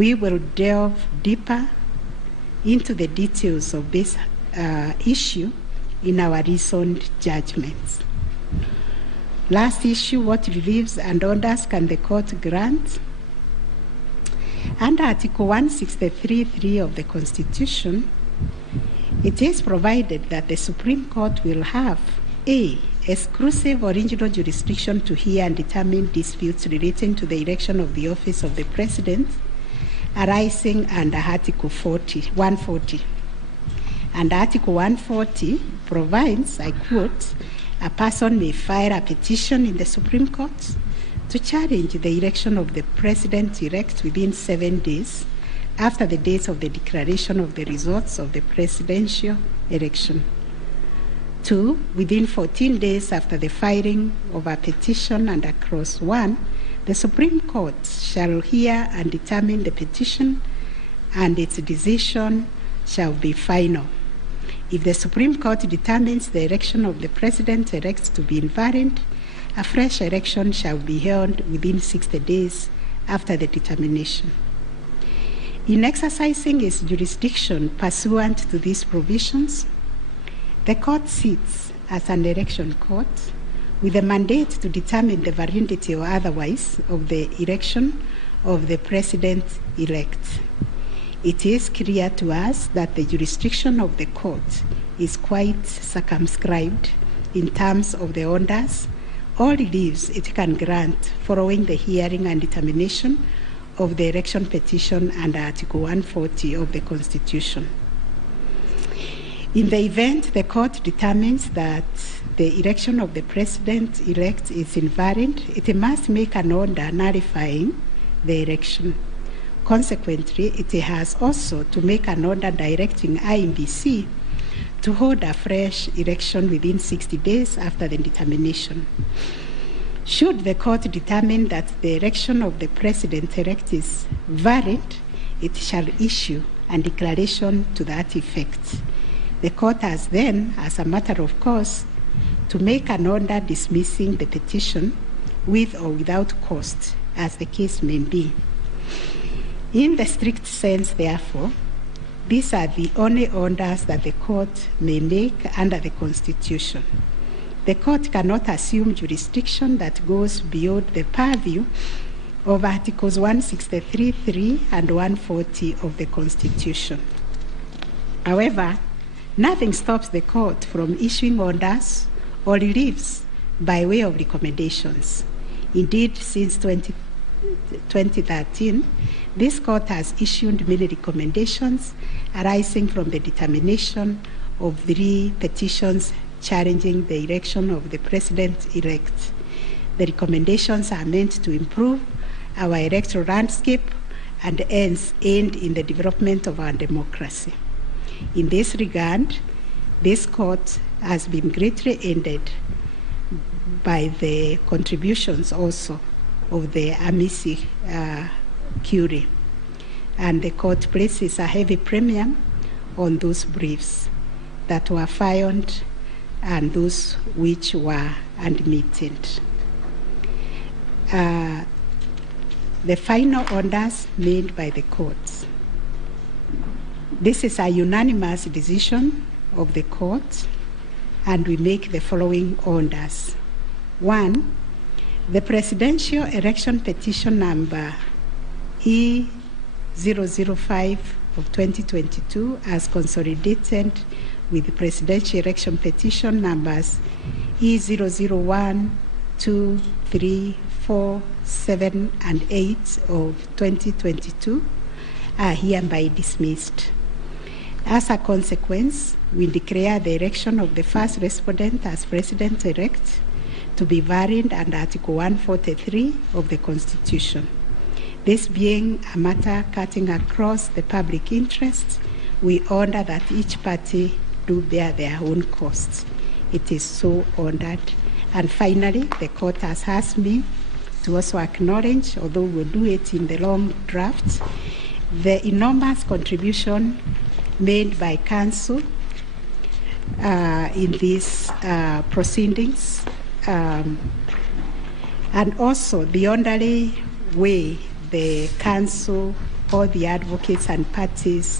We will delve deeper into the details of this issue in our recent judgments. Last issue, what reliefs and orders can the court grant? Under Article 163(3) of the Constitution, it is provided that the Supreme Court will have A, exclusive original jurisdiction to hear and determine disputes relating to the election of the office of the President arising under Article 140. And Article 140 provides, I quote, a person may file a petition in the Supreme Court to challenge the election of the President-elect within 7 days after the date of the declaration of the results of the presidential election. 2, within 14 days after the filing of a petition under Clause 1, the Supreme Court shall hear and determine the petition, and its decision shall be final. If the Supreme Court determines the election of the President-elect to be invalid, a fresh election shall be held within 60 days after the determination. In exercising its jurisdiction pursuant to these provisions, the court sits as an election court with a mandate to determine the validity or otherwise of the election of the President-elect. It is clear to us that the jurisdiction of the court is quite circumscribed in terms of the orders or reliefs it can grant following the hearing and determination of the election petition under Article 140 of the Constitution. In the event the court determines that the election of the President-elect is invalid, it must make an order nullifying the election. Consequently, it has also to make an order directing IEBC to hold a fresh election within 60 days after the determination. Should the court determine that the election of the President-elect is valid, it shall issue a declaration to that effect. The court has then, as a matter of course, to make an order dismissing the petition with or without cost, as the case may be. In the strict sense, therefore, these are the only orders that the court may make under the Constitution. The court cannot assume jurisdiction that goes beyond the purview of Articles 163(3) and 140 of the Constitution. However, nothing stops the court from issuing orders or reliefs by way of recommendations. Indeed, since 2013, this court has issued many recommendations arising from the determination of 3 petitions challenging the election of the President-elect. The recommendations are meant to improve our electoral landscape and hence aid in the development of our democracy. In this regard, this court has been greatly aided by the contributions also of the amici curiae, and the court places a heavy premium on those briefs that were filed and those which were admitted. The final orders made by the courts. This is a unanimous decision of the court, and we make the following orders. 1, the presidential election petition number E005 of 2022 as consolidated with the presidential election petition numbers E001, 2, 3, 4, 7, and 8 of 2022 are hereby dismissed. As a consequence, we declare the election of the first respondent as President-elect to be valid under Article 143 of the Constitution. This being a matter cutting across the public interest, we order that each party do bear their own costs. It is so ordered. And finally, the court has asked me to also acknowledge, although we'll do it in the long draft, the enormous contribution made by counsel in these proceedings, and also the orderly way the counsel all the advocates and parties